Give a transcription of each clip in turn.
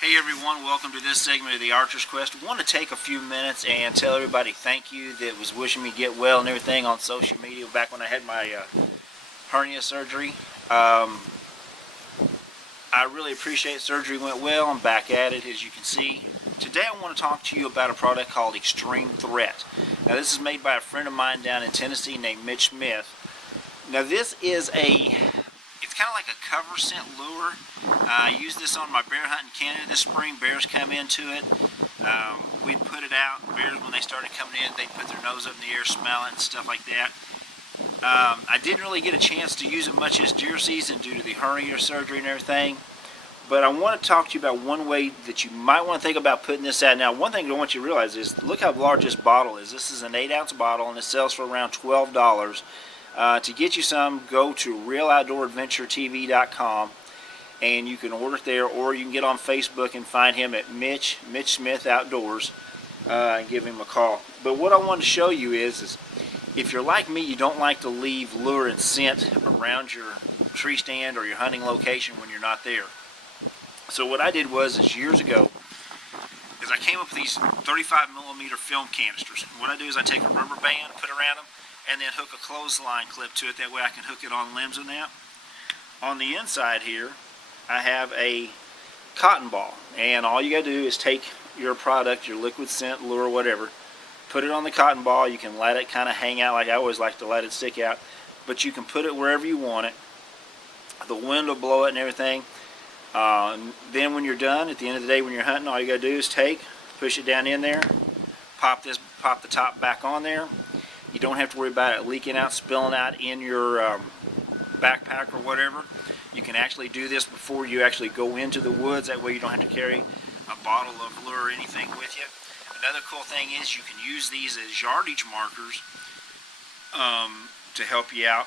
Hey everyone, welcome to this segment of the Archer's Quest. I want to take a few minutes and tell everybody thank you that was wishing me get well and everything on social media back when I had my hernia surgery. I really appreciate surgery went well. I'm back at it, as you can see. Today I want to talk to you about a product called X-treme Threat. Now this is made by a friend of mine down in Tennessee named Mitch Smith. Now this is it's kind of like a cover scent lure. I used this on my bear hunt in Canada this spring. Bears come into it. We'd put it out. Bears, when they started coming in, they'd put their nose up in the air, smell it, and stuff like that. I didn't really get a chance to use it much this deer season due to the hernia surgery and everything. But I want to talk to you about one way that you might want to think about putting this out. Now, one thing I want you to realize is, look how large this bottle is. This is an 8-ounce bottle, and it sells for around $12. To get you some, go to realoutdooradventuretv.com and you can order it there, or you can get on Facebook and find him at Mitch Smith Outdoors and give him a call. But what I want to show you is if you're like me, you don't like to leave lure and scent around your tree stand or your hunting location when you're not there. So what I did was years ago is I came up with these 35mm film canisters. What I do is I take a rubber band, put around them, and then hook a clothesline clip to it. That way I can hook it on limbs and that. On the inside here, I have a cotton ball, and all you got to do is take your product, your liquid scent, lure, whatever, put it on the cotton ball. You can let it kind of hang out, like I always like to let it stick out, but you can put it wherever you want it. The wind will blow it and everything. Then when you're done, at the end of the day when you're hunting, all you got to do is push it down in there, pop the top back on there. You don't have to worry about it leaking out, spilling out in your backpack or whatever. You can actually do this before you actually go into the woods. That way you don't have to carry a bottle of lure or anything with you. Another cool thing is you can use these as yardage markers to help you out.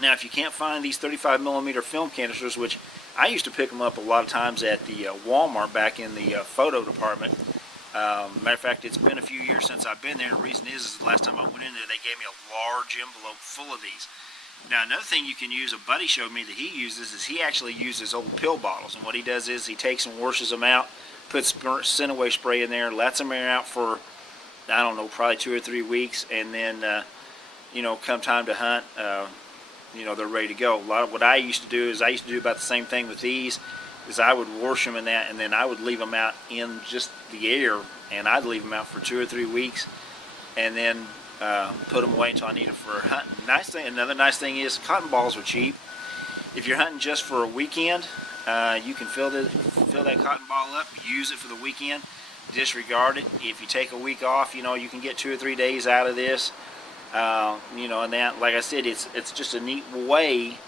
Now if you can't find these 35mm film canisters, which I used to pick them up a lot of times at the Walmart back in the photo department. Matter of fact, it's been a few years since I've been there. The reason is the last time I went in there, they gave me a large envelope full of these. Now, another thing you can use, a buddy showed me that he uses, is he actually uses old pill bottles. And what he does is he takes and washes them out, puts scent away spray in there, lets them air out for, I don't know, probably 2 or 3 weeks, and then, come time to hunt, they're ready to go. A lot of what I used to do is I used to do about the same thing with these. Is I would wash them in that, and then I would leave them out in just the air, and I'd leave them out for 2 or 3 weeks, and then put them away until I need it for hunting. Another nice thing is cotton balls are cheap. If you're hunting just for a weekend, you can fill that cotton ball up, use it for the weekend, disregard it. If you take a week off, you can get 2 or 3 days out of this. And that, like I said, it's just a neat way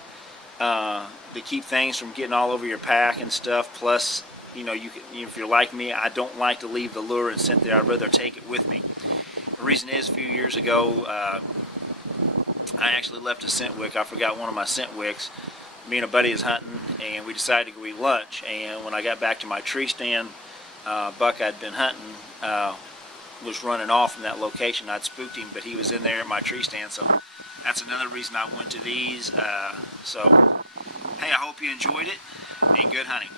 to keep things from getting all over your pack and stuff. Plus, if you're like me, I don't like to leave the lure and scent there. I'd rather take it with me. The reason is, a few years ago, I actually left a scent wick. I forgot one of my scent wicks. Me and a buddy was hunting, and we decided to go eat lunch. And when I got back to my tree stand, buck I'd been hunting was running off from that location. I'd spooked him, but he was in there at my tree stand. So that's another reason I went to these. So, hey, I hope you enjoyed it, and good hunting.